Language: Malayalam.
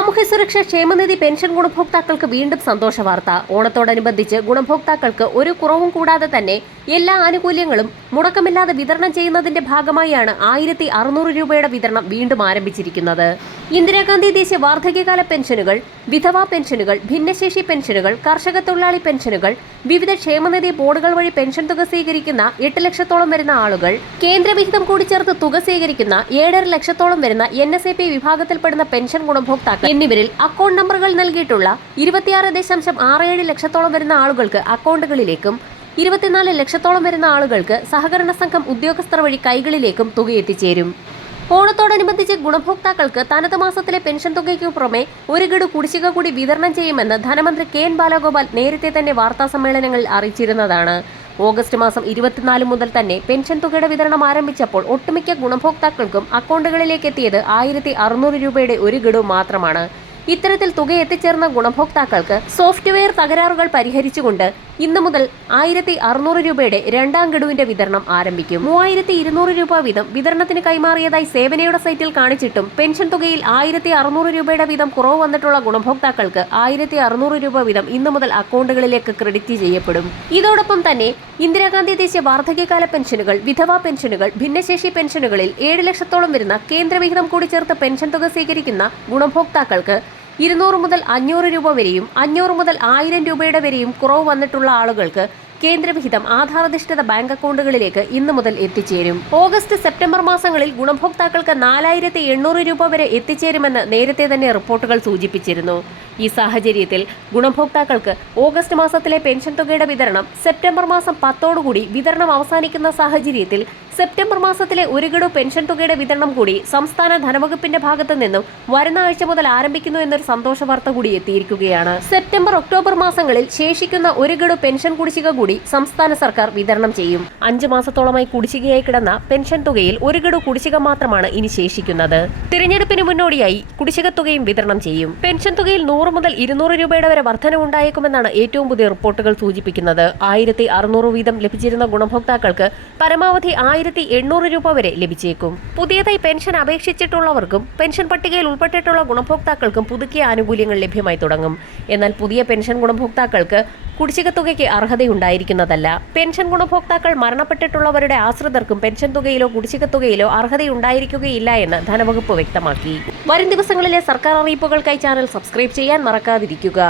സാമൂഹ്യ സുരക്ഷാ ക്ഷേമനിധി പെൻഷൻ ഗുണഭോക്താക്കൾക്ക് വീണ്ടും സന്തോഷ വാർത്ത. ഓണത്തോടനുബന്ധിച്ച് ഗുണഭോക്താക്കൾക്ക് ഒരു കുറവും കൂടാതെ തന്നെ എല്ലാ ആനുകൂല്യങ്ങളും മുടക്കമില്ലാതെ വിതരണം ചെയ്യുന്നതിന്റെ ഭാഗമായാണ് 1600 രൂപയുടെ വിതരണം വീണ്ടും ആരംഭിച്ചിരിക്കുന്നത്. ഇന്ദിരാഗാന്ധി ദേശീയ വാർദ്ധക്യകാല പെൻഷനുകൾ, വിധവാ പെൻഷനുകൾ, ഭിന്നശേഷി പെൻഷനുകൾ, കർഷക തൊഴിലാളി പെൻഷനുകൾ, വിവിധ ക്ഷേമനിധി ബോർഡുകൾ വഴി പെൻഷൻ തുക സ്വീകരിക്കുന്ന 8 ലക്ഷത്തോളം വരുന്ന ആളുകൾ, കേന്ദ്രവിഹിതം കൂടി ചേർത്ത് തുക സ്വീകരിക്കുന്ന 7.5 ലക്ഷത്തോളം വരുന്ന NSAP വിഭാഗത്തിൽപ്പെടുന്ന പെൻഷൻ ഗുണഭോക്താക്കൾ എന്നിവരിൽ അക്കൗണ്ട് നമ്പറുകൾ നൽകിയിട്ടുള്ള 26.67 ലക്ഷത്തോളം വരുന്ന ആളുകൾക്ക് അക്കൗണ്ടുകളിലേക്കും 24 ലക്ഷത്തോളം വരുന്ന ആളുകൾക്ക് സഹകരണ സംഘം ഉദ്യോഗസ്ഥർ വഴി കൈകളിലേക്കും തുക എത്തിച്ചേരും. ഓണത്തോടനുബന്ധിച്ച് ഗുണഭോക്താക്കൾക്ക് തനത് മാസത്തിലെ പെൻഷൻ തുകയ്ക്കു പുറമെ ഒരു ഗഡു കുടിശ്ശിക കൂടി വിതരണം ചെയ്യുമെന്ന് ധനമന്ത്രി KN ബാലഗോപാൽ നേരത്തെ തന്നെ വാർത്താസമ്മേളനങ്ങളിൽ അറിയിച്ചിരുന്നതാണ്. ഓഗസ്റ്റ് മാസം 24 മുതൽ തന്നെ പെൻഷൻ തുകയുടെ വിതരണം ആരംഭിച്ചപ്പോൾ ഒട്ടുമിക്ക ഗുണഭോക്താക്കൾക്കും അക്കൗണ്ടുകളിലേക്ക് എത്തിയത് 1600 രൂപയുടെ ഒരു ഗഡു മാത്രമാണ്. ഇത്തരത്തിൽ തുക എത്തിച്ചേർന്ന ഗുണഭോക്താക്കൾക്ക് സോഫ്റ്റ്വെയർ തകരാറുകൾ പരിഹരിച്ചുകൊണ്ട് ഇന്നു മുതൽ 1600 രൂപയുടെ രണ്ടാം ഗഡുവിന്റെ വിതരണം ആരംഭിക്കും. 3200 രൂപ വീതം വിതരണത്തിന് കൈമാറിയതായി സേവനയുടെ സൈറ്റിൽ കാണിച്ചിട്ടും പെൻഷൻ തുകയിൽ 1600 രൂപയുടെ വീതം കുറവ് വന്നിട്ടുള്ള ഗുണഭോക്താക്കൾക്ക് 1600 രൂപ വീതം ഇന്നു മുതൽ അക്കൗണ്ടുകളിലേക്ക് ക്രെഡിറ്റ് ചെയ്യപ്പെടും. ഇതോടൊപ്പം തന്നെ ഇന്ദിരാഗാന്ധി ദേശീയ വാർദ്ധക്യകാല പെൻഷനുകൾ, വിധവാ പെൻഷനുകൾ, ഭിന്നശേഷി പെൻഷനുകളിൽ 7 ലക്ഷത്തോളം വരുന്ന കേന്ദ്രവിഹിതം കൂടി ചേർത്ത് പെൻഷൻ തുക സ്വീകരിക്കുന്ന ഗുണഭോക്താക്കൾക്ക് 200 മുതൽ 500 രൂപ വരെയും 500 മുതൽ 1000 രൂപയുടെ വരെയും കുറവ് വന്നിട്ടുള്ള ആളുകൾക്ക് കേന്ദ്രവിഹിതം ആധാരധിഷ്ഠിത ബാങ്ക് അക്കൗണ്ടുകളിലേക്ക് ഇന്നു മുതൽ എത്തിച്ചേരും. ഓഗസ്റ്റ് സെപ്റ്റംബർ മാസങ്ങളിൽ ഗുണഭോക്താക്കൾക്ക് 4800 രൂപ വരെ എത്തിച്ചേരുമെന്ന് നേരത്തെ തന്നെ റിപ്പോർട്ടുകൾ സൂചിപ്പിച്ചിരുന്നു. ഈ സാഹചര്യത്തിൽ ഗുണഭോക്താക്കൾക്ക് ഓഗസ്റ്റ് മാസത്തിലെ പെൻഷൻ തുകയുടെ വിതരണം സെപ്റ്റംബർ മാസം 10 വിതരണം അവസാനിക്കുന്ന സാഹചര്യത്തിൽ സെപ്റ്റംബർ മാസത്തിലെ ഒരു ഗഡു പെൻഷൻ തുകയുടെ വിതരണം കൂടി സംസ്ഥാന ധനവകുപ്പിന്റെ ഭാഗത്തു നിന്നും വരുന്ന ആഴ്ച മുതൽ ആരംഭിക്കുന്നു എന്നൊരു സന്തോഷ വാർത്ത കൂടി എത്തിയിരിക്കുകയാണ്. സെപ്റ്റംബർ ഒക്ടോബർ മാസങ്ങളിൽ ശേഷിക്കുന്ന ഒരു ഗഡു പെൻഷൻ കുടിശ്ശിക കൂടി സംസ്ഥാന സർക്കാർ വിതരണം ചെയ്യും. 5 മാസത്തോളമായി കുടിശ്ശികയായി കിടന്ന പെൻഷൻ തുകയിൽ ഒരു ഗഡു കുടിശ്ശിക മാത്രമാണ് ഇനി ശേഷിക്കുന്നത്. തിരഞ്ഞെടുപ്പിന് മുന്നോടിയായി കുടിശ്ശിക തുകയും വിതരണം ചെയ്യും. പെൻഷൻ തുകയിൽ 100 മുതൽ 200 രൂപയുടെ വരെ വർധനവുണ്ടായേക്കുമെന്നാണ് ഏറ്റവും പുതിയ റിപ്പോർട്ടുകൾ സൂചിപ്പിക്കുന്നത്. 1600 വീതം ലഭിച്ചിരുന്ന ഗുണഭോക്താക്കൾക്ക് പരമാവധി 1800 രൂപ വരെ ലഭിച്ചേക്കും. പുതിയതായി പെൻഷൻ അപേക്ഷിച്ചിട്ടുള്ളവർക്കും പെൻഷൻ പട്ടികയിൽ ഉൾപ്പെട്ടിട്ടുള്ള ഗുണഭോക്താക്കൾക്കും പുതുക്കിയ ആനുകൂല്യങ്ങൾ ലഭ്യമായി തുടങ്ങും. എന്നാൽ പുതിയ പെൻഷൻ ഗുണഭോക്താക്കൾക്ക് കുടിശ്ശിക തുകയ്ക്ക് അർഹതയുണ്ടായിരിക്കുന്നതല്ല. പെൻഷൻ ഗുണഭോക്താക്കൾ മരണപ്പെട്ടിട്ടുള്ളവരുടെ ആശ്രിതർക്കും പെൻഷൻ തുകയിലോ കുടിശ്ശിക തുകയിലോ അർഹതയുണ്ടായിരിക്കുകയില്ല എന്ന് ധനവകുപ്പ് വ്യക്തമാക്കി. വരും ദിവസങ്ങളിലെ സർക്കാർ അറിയിപ്പുകൾക്കായി ചാനൽ സബ്സ്ക്രൈബ് ചെയ്യാൻ മറക്കാതിരിക്കുക.